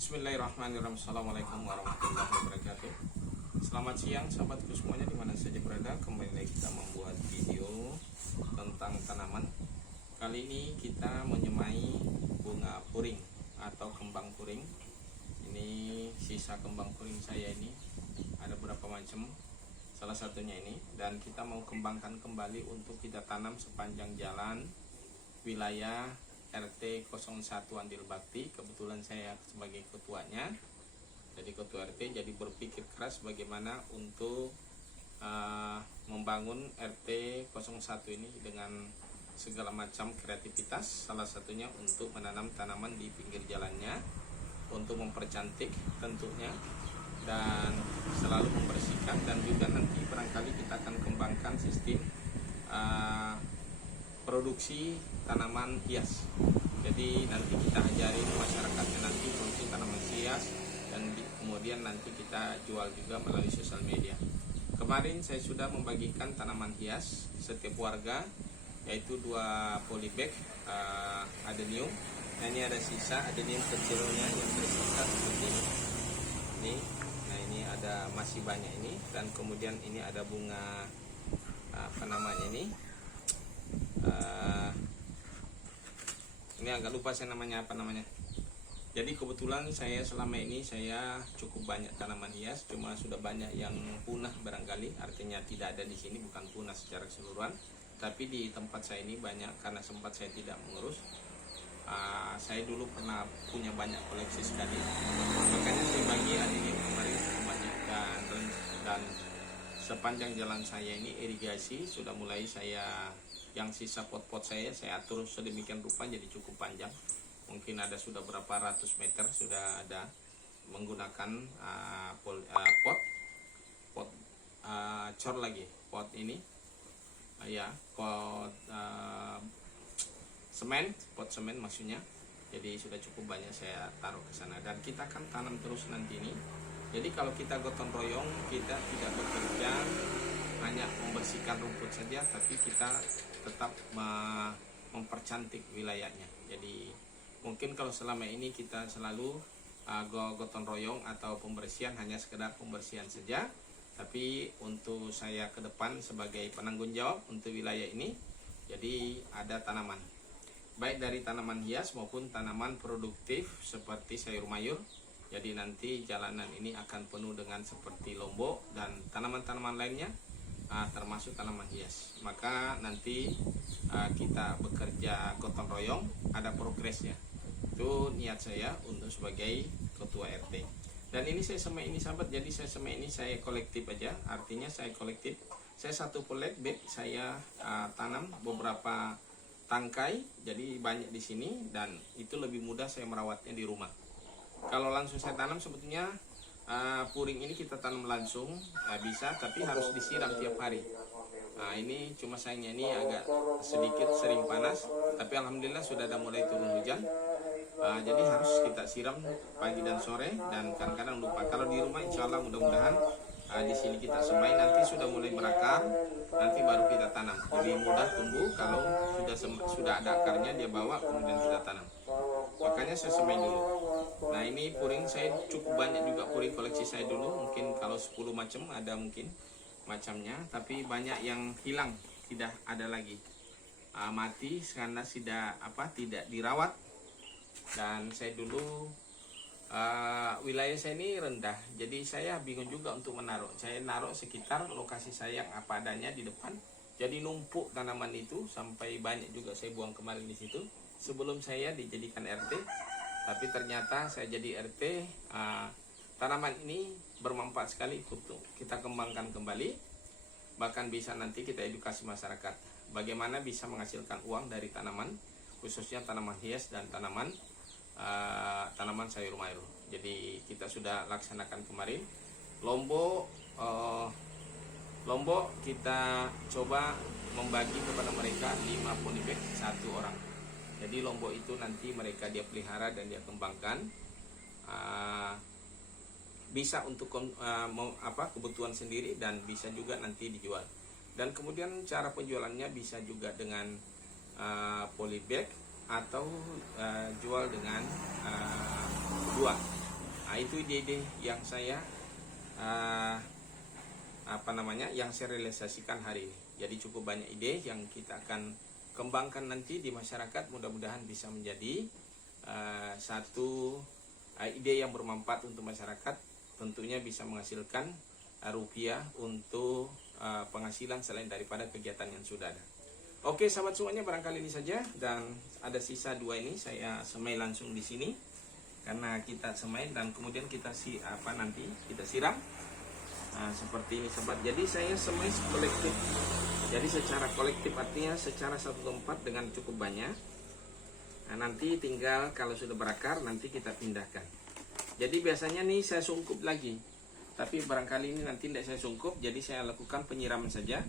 Bismillahirrahmanirrahim. Assalamualaikum warahmatullahi wabarakatuh. Selamat siang sahabatku semuanya dimana saja berada. Kembali lagi kita membuat video tentang tanaman. Kali ini kita menyemai bunga puring atau kembang puring. Ini sisa kembang puring saya ini. Ada berapa macam, salah satunya ini. Dan kita mau kembangkan kembali untuk kita tanam sepanjang jalan wilayah RT 01 Andil Bakti. Kebetulan saya sebagai ketuanya, jadi ketua RT, jadi berpikir keras bagaimana untuk membangun RT 01 ini dengan segala macam kreativitas. Salah satunya untuk menanam tanaman di pinggir jalannya untuk mempercantik tentunya, dan selalu membersihkan. Dan juga nanti barangkali kita akan kembangkan sistem produksi tanaman hias. Jadi nanti kita ajarin masyarakatnya nanti produksi tanaman hias, dan kemudian nanti kita jual juga melalui sosial media. Kemarin saya sudah membagikan tanaman hias setiap warga, yaitu 2 polybag adenium. Nah, ini ada sisa adenium kecilnya yang tersisa seperti ini. Nah, ini ada masih banyak ini. Dan kemudian ini ada bunga apa namanya ini, ini agak lupa saya namanya apa namanya. Jadi kebetulan saya selama ini saya cukup banyak tanaman hias, cuma sudah banyak yang punah barangkali. Artinya tidak ada di sini, bukan punah secara keseluruhan, tapi di tempat saya ini banyak karena sempat saya tidak mengurus. Saya dulu pernah punya banyak koleksi sekali, makanya saya bagi ini kemarin banyak. Dan sepanjang jalan saya ini irigasi sudah mulai saya, yang sisa pot-pot saya atur sedemikian rupa jadi cukup panjang. Mungkin ada sudah berapa ratus meter sudah ada menggunakan pot cor lagi, pot ini pot semen maksudnya. Jadi sudah cukup banyak saya taruh ke sana, dan kita akan tanam terus nanti ini. Jadi kalau kita gotong royong, kita tidak bekerja hanya membersihkan rumput saja, tapi kita tetap mempercantik wilayahnya. Jadi mungkin kalau selama ini kita selalu gotong royong atau pembersihan hanya sekedar pembersihan saja, tapi untuk saya ke depan sebagai penanggung jawab untuk wilayah ini, jadi ada tanaman, baik dari tanaman hias maupun tanaman produktif seperti sayur mayur. Jadi nanti jalanan ini akan penuh dengan seperti lombok dan tanaman-tanaman lainnya, termasuk tanaman hias. Maka nanti kita bekerja gotong royong, ada progresnya. Itu niat saya untuk sebagai ketua RT. Dan ini saya semai ini sahabat, jadi saya semai ini saya kolektif aja. Artinya saya kolektif, saya satu polybag saya tanam beberapa tangkai, jadi banyak di sini, dan itu lebih mudah saya merawatnya di rumah. Kalau langsung saya tanam sebetulnya puring ini kita tanam langsung bisa, tapi harus disiram tiap hari. Nah, ini cuma sayangnya ini agak sedikit sering panas, tapi alhamdulillah sudah ada mulai turun hujan. Jadi harus kita siram pagi dan sore, dan kadang-kadang lupa. Kalau di rumah insya Allah mudah-mudahan di sini kita semai, nanti sudah mulai berakar, nanti baru kita tanam. Jadi mudah tumbuh kalau sudah ada akarnya, dia bawa kemudian kita tanam. Makanya saya semai dulu. Nah, ini puring saya cukup banyak juga, puring koleksi saya dulu. Mungkin kalau 10 macam ada mungkin macamnya, tapi banyak yang hilang, tidak ada lagi. Mati karena tidak dirawat. Dan saya dulu wilayah saya ini rendah, jadi saya bingung juga untuk menaruh. Saya naruh sekitar lokasi saya yang apa adanya di depan. Jadi numpuk tanaman itu sampai banyak juga saya buang kemarin di situ sebelum saya dijadikan RT. Tapi ternyata saya jadi RT, tanaman ini bermanfaat sekali untuk kita kembangkan kembali. Bahkan bisa nanti kita edukasi masyarakat bagaimana bisa menghasilkan uang dari tanaman, khususnya tanaman hias dan tanaman sayur mayur. Jadi kita sudah laksanakan kemarin Lombok kita coba membagi kepada mereka 5 polybag 1 orang. Jadi lombok itu nanti mereka dia pelihara dan dia kembangkan, bisa untuk kebutuhan sendiri, dan bisa juga nanti dijual. Dan kemudian cara penjualannya bisa juga dengan polybag atau jual dengan buah. Nah, itu ide-ide yang saya yang saya realisasikan hari ini. Jadi cukup banyak ide yang kita akan kembangkan nanti di masyarakat. Mudah-mudahan bisa menjadi satu ide yang bermanfaat untuk masyarakat. Tentunya bisa menghasilkan rupiah untuk penghasilan selain daripada kegiatan yang sudah ada. Oke sahabat semuanya, barangkali ini saja, dan ada sisa 2 ini saya semai langsung di sini karena kita semai dan kemudian kita nanti kita siram. Nah, seperti ini sobat. Jadi saya semai kolektif. Jadi secara kolektif artinya secara satu tempat dengan cukup banyak. Nah, nanti tinggal kalau sudah berakar nanti kita pindahkan. Jadi biasanya nih saya sungkup lagi. Tapi barangkali ini nanti tidak saya sungkup, jadi saya lakukan penyiraman saja.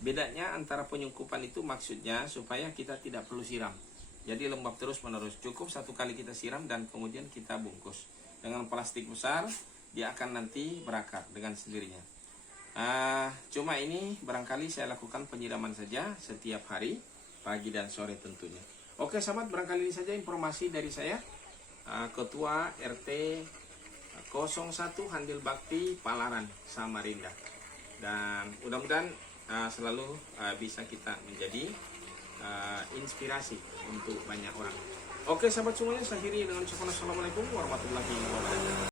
Bedanya antara penyungkupan itu maksudnya supaya kita tidak perlu siram. Jadi lembab terus menerus. Cukup 1 kali kita siram dan kemudian kita bungkus dengan plastik besar. Dia akan nanti berakar dengan sendirinya. Cuma ini barangkali saya lakukan penyiraman saja setiap hari, pagi dan sore tentunya. Oke sahabat, barangkali ini saja informasi dari saya, Ketua RT 01 Handil Bakti Palaran, Samarinda. Dan mudah-mudahan selalu bisa kita menjadi inspirasi untuk banyak orang. Oke sahabat semuanya, saya akhiri dengan ucapan assalamualaikum warahmatullahi wabarakatuh.